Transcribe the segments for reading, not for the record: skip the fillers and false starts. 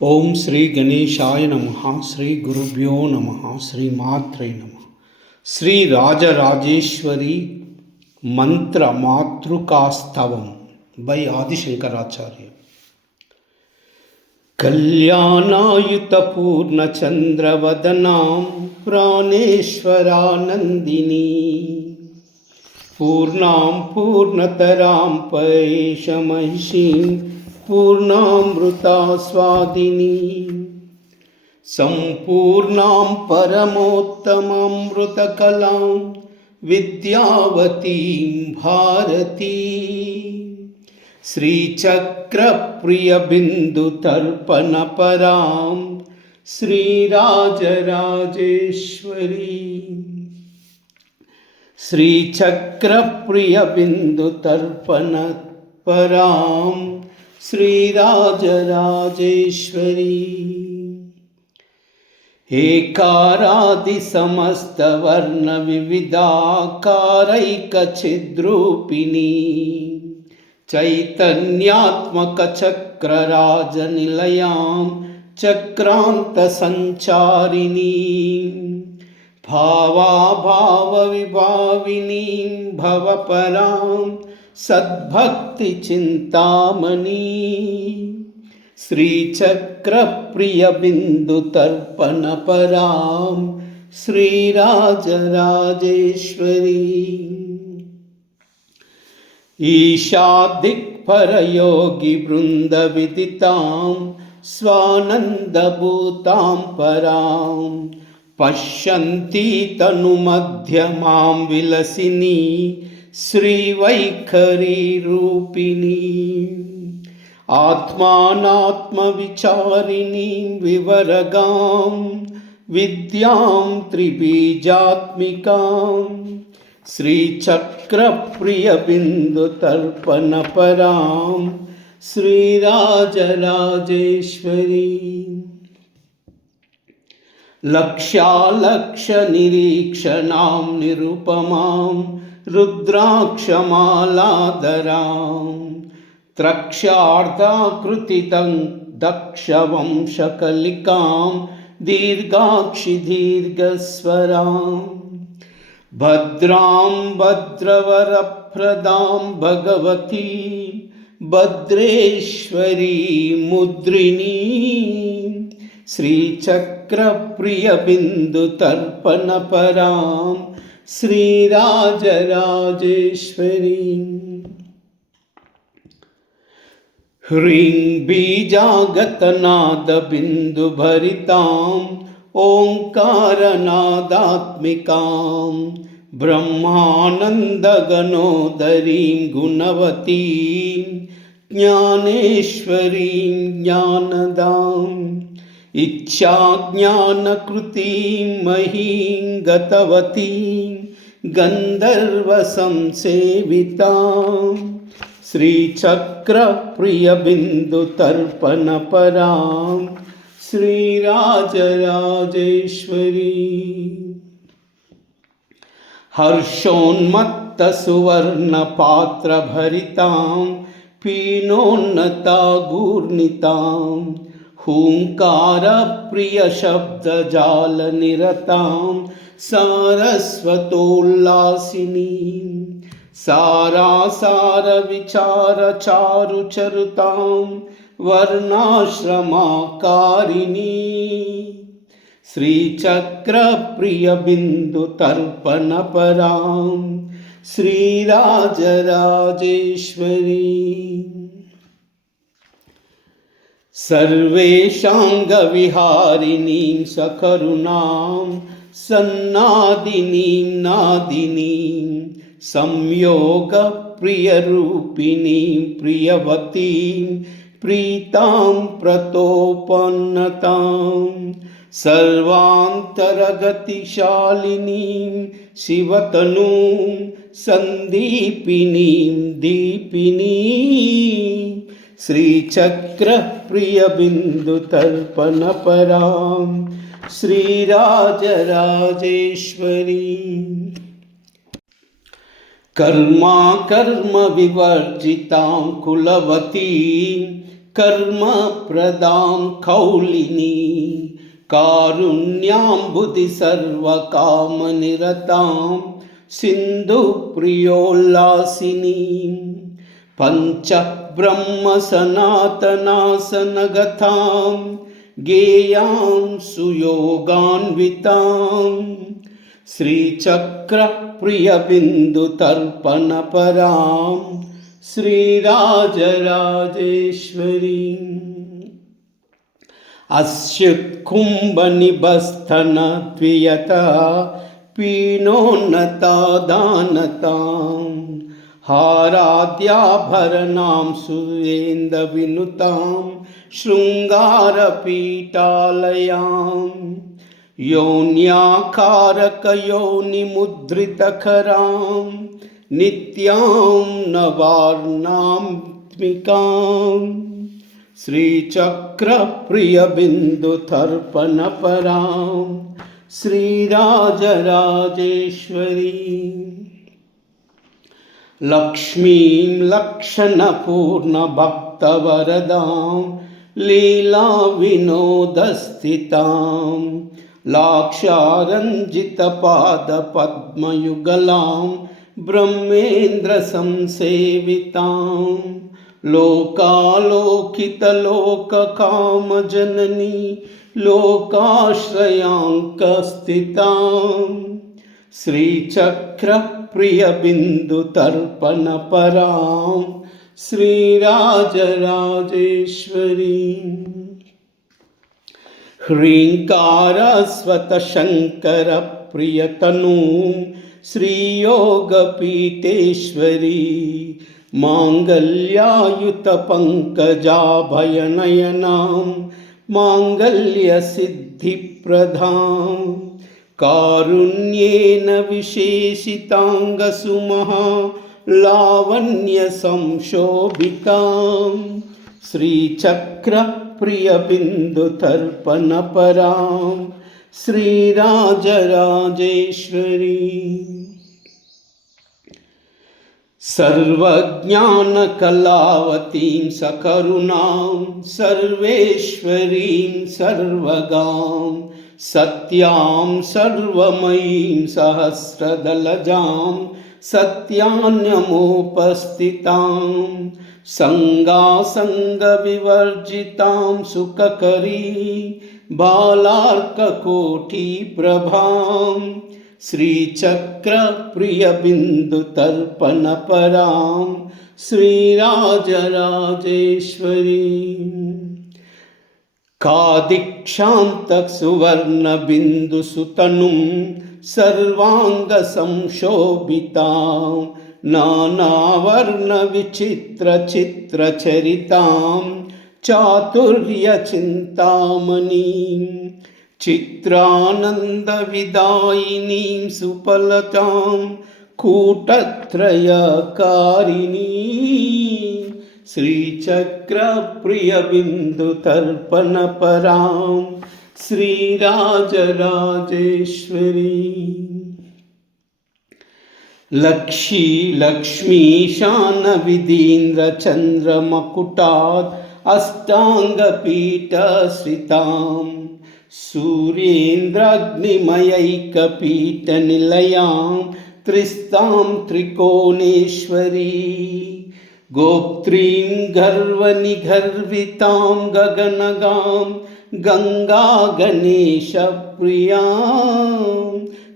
ఓం శ్రీ గణేశాయ నమః. శ్రీ గురుభ్యో నమః. శ్రీమాత్రే నమః. శ్రీ రాజరాజేశ్వరి మంత్ర మాతృకాస్తవం బై ఆదిశంకరాచార్య. కళ్యాణాయుత పూర్ణచంద్రవదనాం ప్రాణేశ్వరానందిని పూర్ణాం పూర్ణతరాం పైషమహిషీం పూర్ణామృతాస్వాదిని సంపూర్ణాం పరమోత్తమామృతకలాం విద్యావతీం భారతీ శ్రీచక్రప్రియబిందుతర్పణపరాం శ్రీరాజరాజేశ్వరీ శ్రీచక్రప్రియబిందుతర్పణపరాం శ్రీరాజరాజేశ్వరీ ఏకారాది సమస్తవర్ణ వివిధాకారైకఛిద్రూపిణీ చైతన్యాత్మక చక్రరాజనిలయాం చక్రాంత సంచారిణీ భావాభావ విభావినీం భవపరాం సద్భక్తి చింతామణి శ్రీచక్రప్రియబిందుతర్పణపరాం శ్రీరాజరాజేశ్వరీ ఈశాదిక్పరయోగివృందవిదితాం స్వానందభూతాం పరాం పశ్యంతి తనుమధ్యమాం విలసినీ శ్రీవైఖరీ రూపిణీ ఆత్మానాత్మవిచారిణీం వివరగాం విద్యాం త్రిబీజాత్మికాం శ్రీచక్రప్రియబిందుతర్పణపరాం శ్రీరాజరాజేశ్వరీ లక్ష్యాలక్షనిరీక్షణాం నిరుపమాం రుద్రాక్షమాలాధరాం త్రక్ష్యార్ధాకృతితం దక్షవంశకలికాం దీర్ఘాక్షిదీర్ఘస్వరాం భద్రాం భద్రవరప్రదాం భగవతీ భద్రేశ్వరీ ముద్రిణీ శ్రీచక్రప్రియబిందుతర్పణపరాం శ్రీరాజరాజేశ్వరీ హ్రీం బీజాగతనాదబిందుభరితాం ఓంకారనాదాత్మికాం బ్రహ్మానందగణోదరీం గుణవతీం జ్ఞానేశ్వరీం జ్ఞానదాం ఇచ్ఛాజ్ఞానకృతీం మహీం గతవతీం గంధర్వసంసేవితాం శ్రీచక్రప్రియబిందుతర్పణపరాం శ్రీరాజరాజేశ్వరీ హర్షోన్మత్తసువర్ణపాత్రభరితాం పీనోన్నతాగూర్ణితాం హూంకారప్రియశబ్దజాలనిరతాం సారస్వతోల్లాసినీం సారాసారవిచారచారుచరుతాం వర్ణాశ్రమాకారిణీ శ్రీచక్రప్రియబిందుతర్పణపరాం శ్రీరాజరాజేశ్వరీ సర్వేషాంగవిహారిణీం సకరుణాం సన్నాదినీం నాదినీం సంయోగప్రియరూపిణీం ప్రియవతీం ప్రీతాం ప్రతోపన్నతాం సర్వాంతరగతిశాలినీం శివతనూం సందీపినీం దీపినీ శ్రీచక్రప్రియబిందుతర్పణపరాం శ్రీరాజరాజేశ్వరీ కర్మాకర్మ వివర్జితాం కులవతీం कर्मप्रदां कौलिनी कारुण्याम्बुधि सर्वकामनिरतां सिन्धुप्रियोल्लासिनीं पञ्चब्रह्मसनातनासनगतां गेयां सुयोगान्वितां श्रीचक्रप्रियबिन्दुतर्पणपरां श्रीराजराजेश्वरीम् अस्युत्कुम्भनिभस्तनद्वियता पीनोन्नतादानतां हाराद्याभरणां सुरेन्द्रविनुतां शृङ्गारपीठालयां योन्याकारकयोनिमुद्रितकरां नित्यां नवार्णात्मिकाम् श्रीचक्रप्रियबिन्दुतर्पणपरां श्रीराजराजेश्वरी लक्ष्मीं लक्षणपूर्णभक्तवरदां लीलाविनोदस्थितां लाक्षारञ्जितपादपद्मयुगलां ब्रह्मेन्द्रसंसेवितां लोकालोकितलोककामजननी लोकाश्रयाङ्कस्थितां श्रीचक्रप्रियबिन्दुतर्पणपरां श्रीराजराजेश्वरीं ह्रीङ्कारस्वतशङ्करप्रियतनुं श्रीयोगपीठेश्वरी माङ्गल्यायुतपङ्कजाभयनयनां माङ्गल्यसिद्धिप्रदां कारुण्येन विशेषिताङ्गसुमहा लावण्यसंशोभितां श्रीचक्रप्रियबिन्दुतर्पणपरां श्रीराजराजेश्वरीं सर्वज्ञानकलावतीं सकरुणां सर्वेश्वरीं सर्वगां सत्यां सर्वमयीं सहस्रदलजां सत्यान्यमुपस्थितां सङ्गासङ्गविवर्जितां सुखकरी बालार्ककोटिप्रभां श्रीचक्रप्रियबिन्दुतर्पणपरां श्रीराजराजेश्वरीं कादिक्षान्तसुवर्णबिन्दुसुतनुं सर्वाङ्गसंशोभितां नानावर्णविचित्रचित्रचरितां चातुर्यचिन्तामणिं चित्रानन्दविदायिनीं सुफलतां कूटत्रयकारिणीं श्रीचक्रप्रियबिन्दुतर्पणपरां श्रीराजराजेश्वरीं लक्ष्मीशानविधीन्द्रचन्द्रमकुटात् अष्टाङ्गपीठश्रितां सूर्येन्द्राग्निमयैकपीठनिलयां त्रिस्तां त्रिकोणेश्वरी गोप्त्रीं गर्वनिगर्वितां गगनगां गङ्गागणेशप्रियां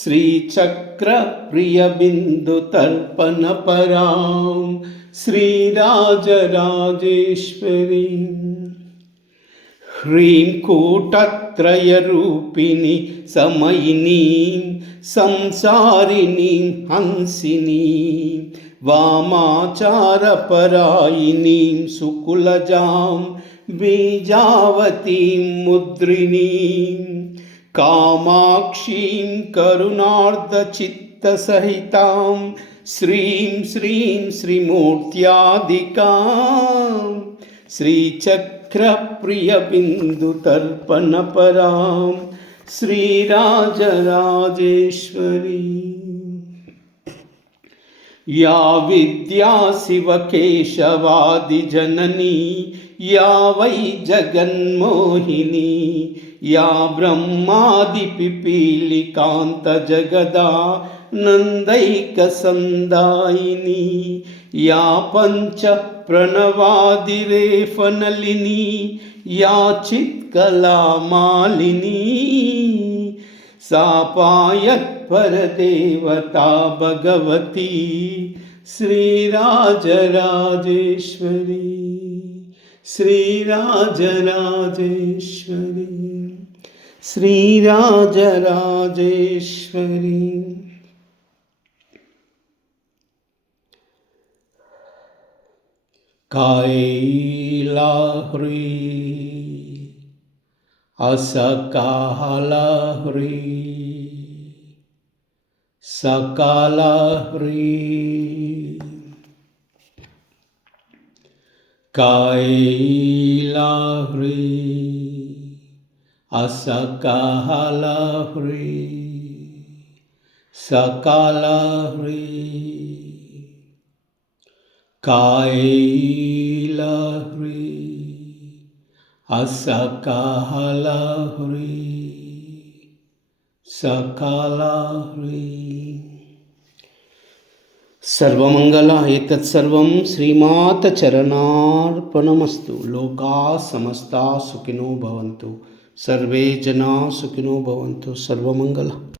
श्रीचक्रप्रियबिन्दुतर्पणपरां श्रीराजराजेश्वरीं ह्रीं कूटत्रयरूपिणी समयिनीं संसारिणीं हंसिनीं वामाचारपरायिनीं सुकुलजां बीजावतीं मुद्रिणीं कामाक्षीं करुणार्धचित्तसहितां श्रीं श्रीं श्रीमूर्त्यादिकां श्रीचक्रप्रियबिन्दुतर्पणपरां श्रीराजराजेश्वरीं या विद्या शिवकेशवादिजननी या वै जगन्मोहिनी या ब्रह्मादिपिपीलिकान्तजगदा नन्दैकसन्दायिनी या पञ्चप्रणवादिरेफनलिनी या चित्कलामालिनी सा पायत्परदेवता भगवती श्रीराजराजेश्वरी श्रीराजराजेश्वरी श्रीराजराजेश्वरी। कायलाह्री असकालाह्री सकालाह्री कायलाह्री असकालाह्री सकालाह्री कायलाह्री असकालाह्री सकालाह्री। सर्वमंगला एतत् सर्वं श्रीमाता चरणार्पणमस्तु। लोकाः समस्ता सुखिनो भवन्तु, सर्वे जना सुखिनो भवन्तु। सर्वमंगला।